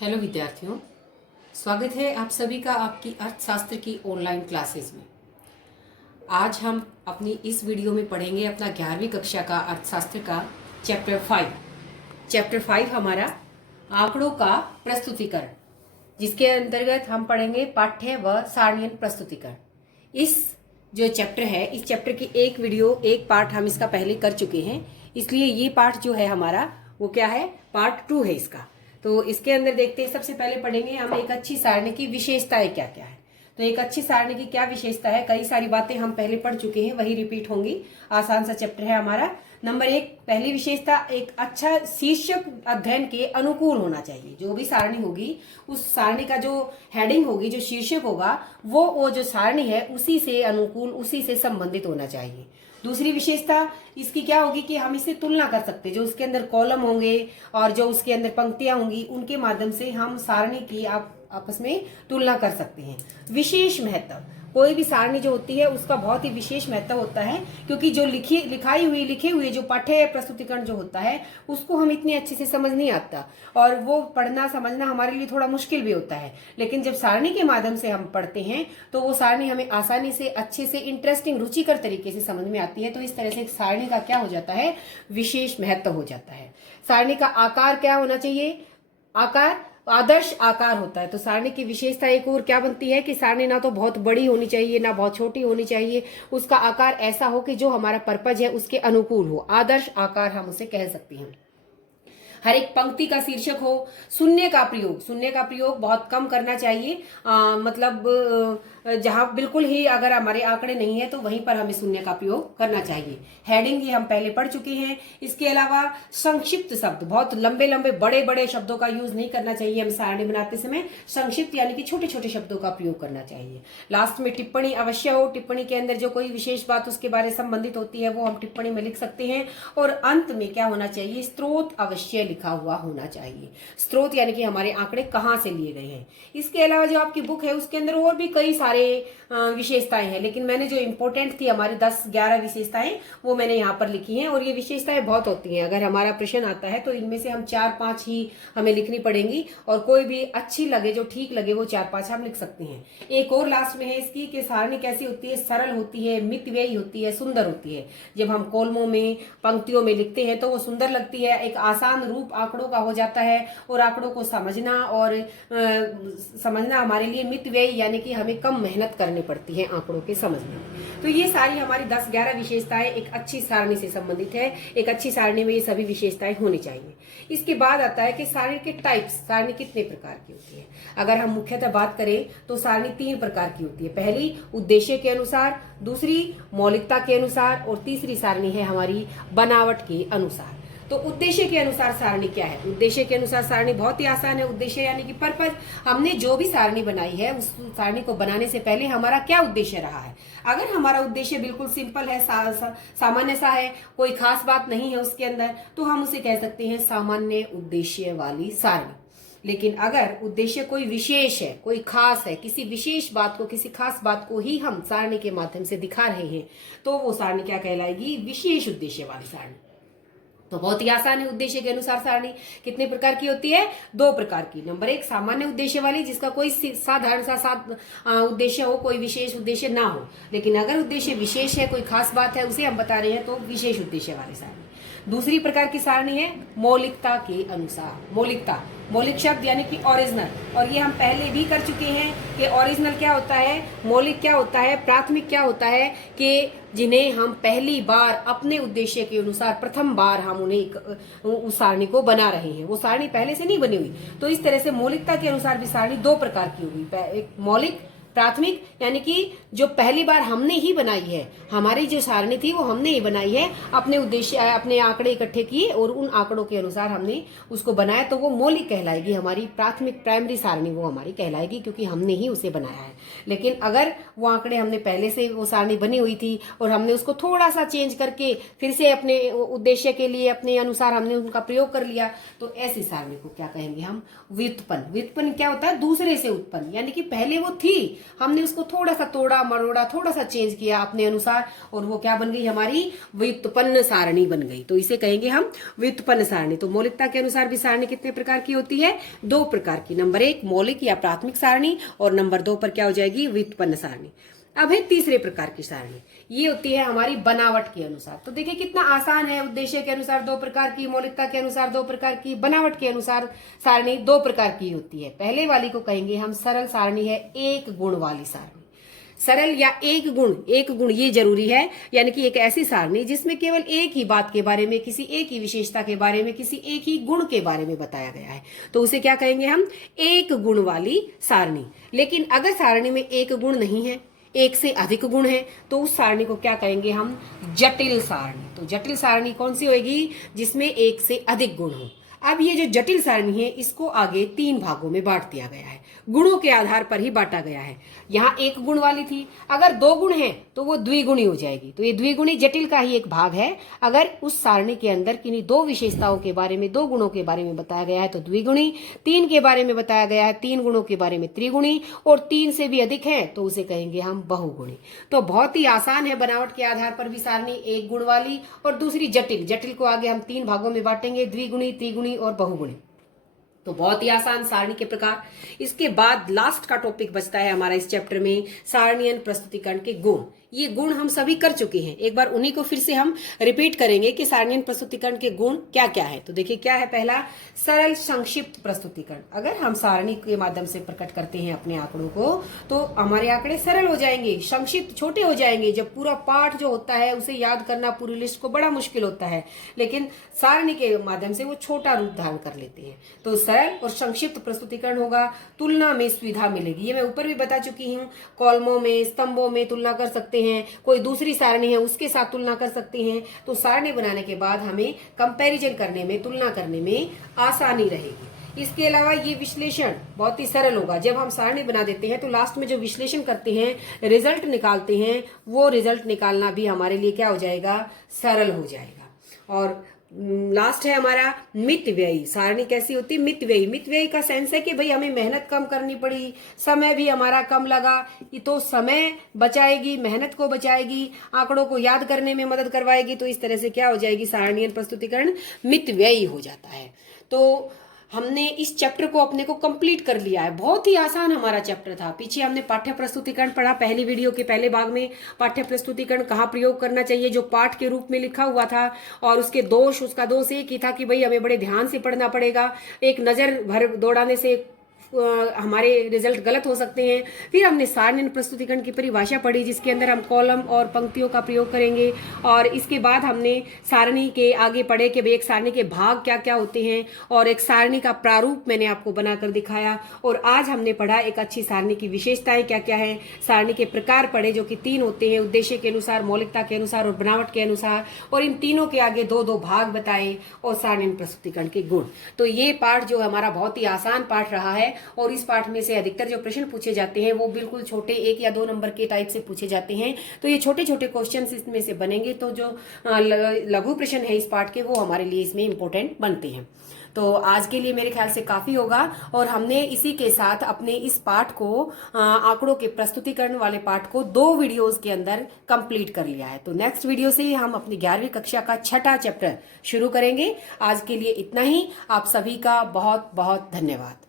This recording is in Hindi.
हेलो विद्यार्थियों, स्वागत है आप सभी का आपकी अर्थशास्त्र की ऑनलाइन क्लासेस में। आज हम अपनी इस वीडियो में पढ़ेंगे अपना 11वीं कक्षा का अर्थशास्त्र का चैप्टर 5 हमारा आंकड़ों का प्रस्तुतिकरण, जिसके अंतर्गत हम पढ़ेंगे पाठ्य व सारणीय प्रस्तुतिकरण। इस जो चैप्टर है, इस चैप्टर की एक पार्ट हम इसका पहले कर चुके हैं, इसलिए ये पार्ट जो है हमारा वो क्या है, पार्ट 2 है इसका। तो इसके अंदर देखते हैं, सबसे पहले पढ़ेंगे हम एक अच्छी सारणी की विशेषताएं क्या क्या है। तो एक अच्छी सारणी की क्या विशेषता है, कई सारी बातें हम पहले पढ़ चुके हैं, वही रिपीट होंगी। आसान सा चैप्टर है हमारा। नंबर 1, पहली विशेषता, एक अच्छा शीर्षक अध्ययन के अनुकूल होना चाहिए। जो भी सारणी होगी, उस सारणी का जो हेडिंग होगी, जो शीर्षक होगा, वो जो सारणी है उसी से अनुकूल, उसी से संबंधित होना चाहिए। दूसरी विशेषता इसकी क्या होगी कि हम इससे तुलना कर सकते हैं। जो उसके अंदर कॉलम होंगे और जो उसके अंदर पंक्तियां होंगी, उनके माध्यम से हम सारणी की आपस में तुलना कर सकते हैं। विशेष महत्व, कोई भी सारणी जो होती है उसका बहुत ही विशेष महत्व होता है, क्योंकि जो लिखे हुए जो पाठ्य प्रस्तुतिकरण जो होता है उसको हम इतनी अच्छे से समझ नहीं आता, और वो पढ़ना समझना हमारे लिए थोड़ा मुश्किल भी होता है। लेकिन जब सारणी के माध्यम से हम पढ़ते हैं तो वो सारणी हमें आसानी से, अच्छे से, इंटरेस्टिंग, रुचिकर तरीके से समझ में आती है। तो इस तरह से सारणी का क्या हो जाता है, विशेष महत्व हो जाता है। सारणी का आकार क्या होना चाहिए, आकार आदर्श आकार होता है। तो सारणी की विशेषता एक और क्या बनती है कि सारणी ना तो बहुत बड़ी होनी चाहिए, ना बहुत छोटी होनी चाहिए। उसका आकार ऐसा हो कि जो हमारा पर्पज है उसके अनुकूल हो। आदर्श आकार हम उसे कह सकते हैं। हर एक पंक्ति का शीर्षक हो। शून्य का प्रयोग बहुत कम करना चाहिए। मतलब जहां बिल्कुल ही अगर हमारे आंकड़े नहीं है तो वहीं पर हमें शून्य का प्रयोग करना चाहिए। हेडिंग ये हम पहले पढ़ चुके हैं। इसके अलावा संक्षिप्त शब्द, बहुत लंबे लंबे बड़े बड़े शब्दों का यूज नहीं करना चाहिए। हम सारणी बनाते समय संक्षिप्त यानी कि छोटे छोटे शब्दों का प्रयोग करना चाहिए। लास्ट में टिप्पणी अवश्य हो। टिप्पणी के अंदर जो कोई विशेष बात उसके बारे संबंधित होती है वो हम टिप्पणी में लिख सकते हैं। और अंत में क्या होना चाहिए, स्रोत अवश्य लिखा हुआ होना चाहिए। स्रोत यानी कि हमारे आंकड़े कहां से लिए गए हैं। इसके अलावा जो आपकी बुक है उसके अंदर और भी कई सारे विशेषताएं हैं, लेकिन मैंने जो इंपॉर्टेंट थी हमारी 10-11 विशेषताएं वो मैंने यहाँ पर लिखी हैं। और ये विशेषताएं बहुत होती हैं। अगर हमारा प्रश्न आता है तो इनमें से हम 4-5 ही हमें लिखनी पड़ेंगी, और कोई भी अच्छी लगे, जो ठीक लगे, वो 4-5 हम लिख सकते हैं। एक और लास्ट में है इसकी कि सारणी कैसी होती है, सरल होती है, मितव्ययी होती है, सुंदर होती है। जब हम कॉलमों में, पंक्तियों में लिखते हैं तो वो सुंदर लगती है। एक आसान रूप आंकड़ों का हो जाता है, और आंकड़ों को समझना हमारे लिए मितव्ययी यानी कि हमें कम मेहनत करनी पड़ती है आंकड़ों के समझने में। तो ये सारी हमारी 10-11 विशेषताएं एक अच्छी सारणी से संबंधित है। एक अच्छी सारणी में ये सभी विशेषताएं होनी चाहिए। इसके बाद आता है कि सारणी के टाइप्स, सारणी कितने प्रकार की होती है। अगर हम मुख्यतः बात करें तो सारणी 3 प्रकार की होती है। पहली उद्देश्य के अनुसार, दूसरी मौलिकता के अनुसार, और तीसरी सारणी है हमारी बनावट के अनुसार। तो उद्देश्य के अनुसार सारणी क्या है, उद्देश्य के अनुसार सारणी बहुत ही आसान है। उद्देश्य यानी कि पर्पज। हमने जो भी सारणी बनाई है उस सारणी को बनाने से पहले हमारा क्या उद्देश्य रहा है। अगर हमारा उद्देश्य बिल्कुल सिंपल है, सामान्य सा है, कोई खास बात नहीं है उसके अंदर, तो हम उसे कह सकते हैं सामान्य उद्देश्य वाली सारणी। लेकिन अगर उद्देश्य कोई विशेष है, कोई खास है, किसी विशेष बात को, किसी खास बात को ही हम सारणी के माध्यम से दिखा रहे हैं, तो वो सारणी क्या कहलाएगी, विशेष उद्देश्य वाली सारणी। तो बहुत ही आसान है। उद्देश्य के अनुसार सारणी कितने प्रकार की होती है, 2 प्रकार की। नंबर 1 सामान्य उद्देश्य वाली, जिसका कोई साधारण सा उद्देश्य हो, कोई विशेष उद्देश्य ना हो। लेकिन अगर उद्देश्य विशेष है, कोई खास बात है, उसे हम बता रहे हैं, तो विशेष उद्देश्य वाली सारणी। दूसरी प्रकार की सारणी है मौलिकता के अनुसार। मौलिक शब्द यानी कि ओरिजिनल, और ये हम पहले भी कर चुके हैं कि ओरिजिनल क्या होता है, मौलिक क्या होता है, प्राथमिक क्या होता है, कि जिन्हें हम पहली बार अपने उद्देश्य के अनुसार प्रथम बार हम उन्हें उस सारणी को बना रहे हैं, वो सारणी पहले से नहीं बनी हुई। तो इस तरह से मौलिकता के अनुसार भी सारणी 2 प्रकार की होगी। एक मौलिक, प्राथमिक यानी कि जो पहली बार हमने ही बनाई है, हमारी जो सारणी थी वो हमने ही बनाई है, अपने उद्देश्य, अपने आंकड़े इकट्ठे किए और उन आंकड़ों के अनुसार हमने उसको बनाया, तो वो मौलिक कहलाएगी। हमारी प्राथमिक, प्राइमरी सारणी वो हमारी कहलाएगी, क्योंकि हमने ही उसे बनाया है। लेकिन अगर वो आंकड़े हमने पहले से, वो सारणी बनी हुई थी और हमने उसको थोड़ा सा चेंज करके फिर से अपने उद्देश्य के लिए, अपने अनुसार हमने उनका प्रयोग कर लिया, तो ऐसी सारणी को क्या कहेंगे हम, व्युत्पन्न। व्युत्पन्न क्या होता है, दूसरे से उत्पन्न, यानी कि पहले वो थी, हमने उसको थोड़ा सा तोड़ा मरोड़ा, थोड़ा सा चेंज किया अपने अनुसार, और वो क्या बन गई, हमारी व्युत्पन्न सारणी बन गई। तो इसे कहेंगे हम व्युत्पन्न सारणी। तो मौलिकता के अनुसार भी सारणी कितने प्रकार की होती है, 2 प्रकार की। नंबर 1 मौलिक या प्राथमिक सारणी, और नंबर 2 पर क्या हो जाएगी, व्युत्पन्न सारणी। अब है तीसरे प्रकार की सारणी, ये होती है हमारी बनावट के अनुसार। तो देखिए कितना आसान है, उद्देश्य के अनुसार 2 प्रकार की, मौलिकता के अनुसार 2 प्रकार की, बनावट के अनुसार सारणी 2 प्रकार की होती है। पहले वाली को कहेंगे हम सरल सारणी, है 1 गुण वाली सारणी। सरल या एक गुण ये जरूरी है, यानी कि एक ऐसी सारणी जिसमें केवल एक ही बात के बारे में, किसी एक ही विशेषता के बारे में, किसी एक ही गुण के बारे में बताया गया है, तो उसे क्या कहेंगे हम, एक गुण वाली सारणी। लेकिन अगर सारणी में एक गुण नहीं है, एक से अधिक गुण है, तो उस सारणी को क्या कहेंगे हम, जटिल सारणी। तो जटिल सारणी कौन सी होगी, जिसमें एक से अधिक गुण हो। अब ये जो जटिल सारणी है, इसको आगे 3 भागों में बांट दिया गया है, गुणों के आधार पर ही बांटा गया है। यहाँ 1 गुण वाली थी, अगर 2 गुण है तो वो द्विगुणी हो जाएगी। तो ये द्विगुणी जटिल का ही एक भाग है। अगर उस सारणी के अंदर किन्हीं 2 विशेषताओं के बारे में, 2 गुणों के बारे में बताया गया है तो द्विगुणी, 3 के बारे में बताया गया है, 3 गुणों के बारे में त्रिगुणी, और 3 से भी अधिक है तो उसे कहेंगे हम बहुगुणी। तो बहुत ही आसान है, बनावट के आधार पर भी सारणी 1 गुण वाली, और दूसरी जटिल। जटिल को आगे हम 3 भागों में बांटेंगे, द्विगुणी, त्रिगुणी और बहुगुणी। तो बहुत ही आसान सारणी के प्रकार। इसके बाद लास्ट का टॉपिक बचता है हमारा इस चैप्टर में, सारणीयन प्रस्तुतीकरण के गुण। ये गुण हम सभी कर चुके हैं, एक बार उन्हीं को फिर से हम रिपीट करेंगे कि सारणीयन प्रस्तुतीकरण के गुण क्या क्या है। तो देखिए क्या है, पहला सरल संक्षिप्त प्रस्तुतीकरण। अगर हम सारणी के माध्यम से प्रकट करते हैं अपने आंकड़ों को, तो हमारे आंकड़े सरल हो जाएंगे, संक्षिप्त, छोटे हो जाएंगे। जब पूरा पाठ जो होता है उसे याद करना, पूरी लिस्ट को, बड़ा मुश्किल होता है, लेकिन सारणी के माध्यम से वो छोटा रूप धारण कर लेते हैं। तो सरल और संक्षिप्त प्रस्तुतीकरण होगा। तुलना में सुविधा मिलेगी, ये मैं ऊपर भी बता चुकी हूँ, कॉलमों में, स्तंभों में तुलना कर सकते हैं, कोई दूसरी सारणी है उसके साथ तुलना कर सकते हैं। तो सारणी बनाने के बाद हमें कंपैरिजन करने में, तुलना करने में आसानी रहेगी। इसके अलावा ये विश्लेषण बहुत ही सरल होगा। जब हम सारणी बना देते हैं तो लास्ट में जो विश्लेषण करते हैं, रिजल्ट निकालते हैं, वो रिजल्ट निकालना भी हमारे लिए क्या हो जाएगा, सरल हो जाएगा। और लास्ट है हमारा मितव्ययी। सारणी कैसी होती है, मितव्ययी। मितव्ययी का सेंस है कि भाई हमें मेहनत कम करनी पड़ी, समय भी हमारा कम लगा, तो समय बचाएगी, मेहनत को बचाएगी, आंकड़ों को याद करने में मदद करवाएगी। तो इस तरह से क्या हो जाएगी, सारणीयन प्रस्तुतीकरण मितव्ययी हो जाता है। तो हमने इस चैप्टर को अपने को कंप्लीट कर लिया है। बहुत ही आसान हमारा चैप्टर था। पीछे हमने पाठ्य प्रस्तुतीकरण पढ़ा, पहली वीडियो के पहले भाग में पाठ्य प्रस्तुतीकरण कहाँ प्रयोग करना चाहिए, जो पाठ के रूप में लिखा हुआ था, और उसके दोष, उसका दोष एक ही था कि भाई हमें बड़े ध्यान से पढ़ना पड़ेगा, एक नजर भर दौड़ाने से हमारे रिजल्ट गलत हो सकते हैं। फिर हमने सारणीयन प्रस्तुतीकरण की परिभाषा पढ़ी, जिसके अंदर हम कॉलम और पंक्तियों का प्रयोग करेंगे। और इसके बाद हमने सारणी के आगे पढ़े कि भाई एक सारणी के भाग क्या क्या होते हैं, और एक सारणी का प्रारूप मैंने आपको बनाकर दिखाया। और आज हमने पढ़ा एक अच्छी सारणी की विशेषताएं क्या क्या है, सारणी के प्रकार पढ़े जो कि 3 होते हैं, उद्देश्य के अनुसार, मौलिकता के अनुसार और बनावट के अनुसार। और इन तीनों के आगे 2-2 भाग बताए, और सारणीयन प्रस्तुतीकरण के गुण। तो ये पाठ जो हमारा बहुत ही आसान पाठ रहा है, और इस पाठ में से अधिकतर जो प्रश्न पूछे जाते हैं वो बिल्कुल छोटे 1 या 2 नंबर के टाइप से पूछे जाते हैं। तो ये छोटे छोटे क्वेश्चन इसमें से बनेंगे, तो जो लघु प्रश्न है इस पाठ के, वो हमारे लिए इसमें इंपॉर्टेंट बनते हैं। तो आज के लिए मेरे ख्याल से काफी होगा, और हमने इसी के साथ अपने इस पाठ को, आंकड़ों के प्रस्तुतीकरण वाले पाठ को 2 वीडियोस के अंदर कंप्लीट कर लिया है। तो नेक्स्ट वीडियो से हम अपनी 11वीं कक्षा का 6ठा चैप्टर शुरू करेंगे। आज के लिए इतना ही। आप सभी का बहुत बहुत धन्यवाद।